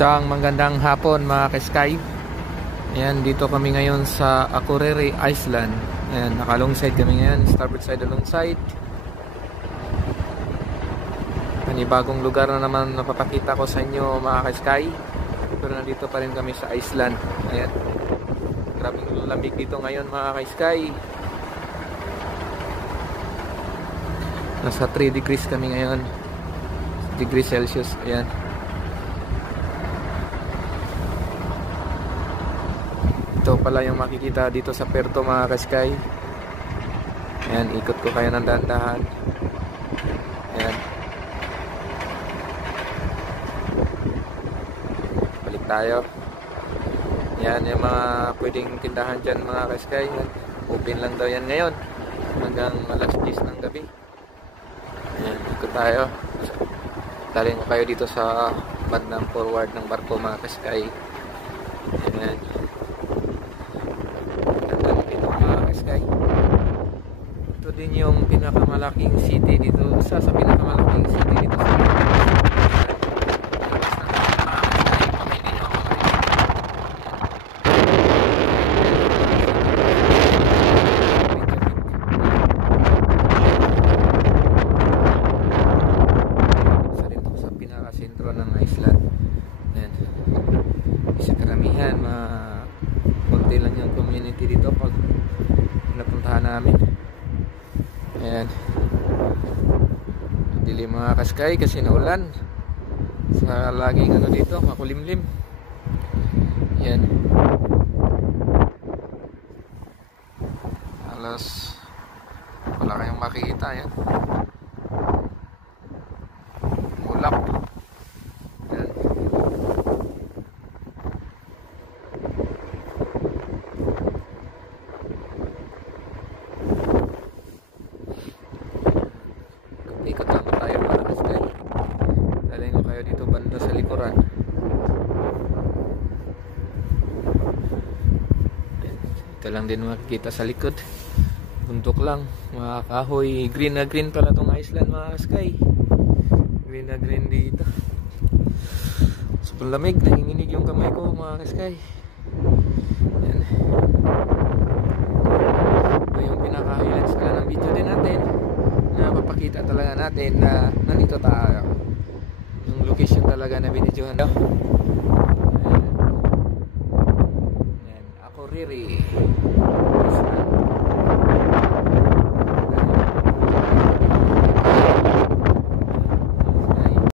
Isang magandang hapon mga ka-Sky. Ayan, dito kami ngayon sa Akureyri Island. Ayan, naka-alongside kami ngayon, starboard side alongside. Panibagong lugar na naman napapakita ko sa inyo mga ka-Sky. Pero nandito pa rin kami sa Iceland. Ayan, grabing lamig dito ngayon mga ka-Sky. Nasa 3 degrees kami ngayon, degrees Celsius. Ayan, ito pala yung makikita dito sa Puerto mga ka-Sky. Ayan, ikot ko kayo ng dahan-dahan. Ayan, balik tayo. Ayan, yung mga pwedeng tindahan dyan mga ka-Sky, open lang daw yan ngayon hanggang alas 10 ng gabi. Ayan, ikot tayo. Dalhin ko kayo dito sa bandang forward ng barko mga ka-Sky. Ayan, ito din yung pinakamalaking city dito, isa sa pinakamalaking city dito sa isa rin to sa pinakasentro ng Iceland. Ayan, isa karamihan konti lang yung community dito pag napuntahan namin. Ayan, dilim mga ka-Sky kasi naulan sa laging ano dito, makulimlim. Ayan, halos wala kayong makikita. Ayan, ulap. Ayan, ikot lang tayo mga ka-Sky. Dalhin ko kayo dito banda sa likuran. Ito lang din makikita sa likod, bundok lang, mga kahoy. Green na green pala tong Iceland mga ka-Sky. Green na green dito. Sobrang lamig, nanginginig yung kamay ko mga ka-Sky. Yan, ito yung pinaka-highlights ka ng video din natin, na papakita talaga natin na nandito tayo, yung location talaga na binidyohan. Ayan, Akureyri.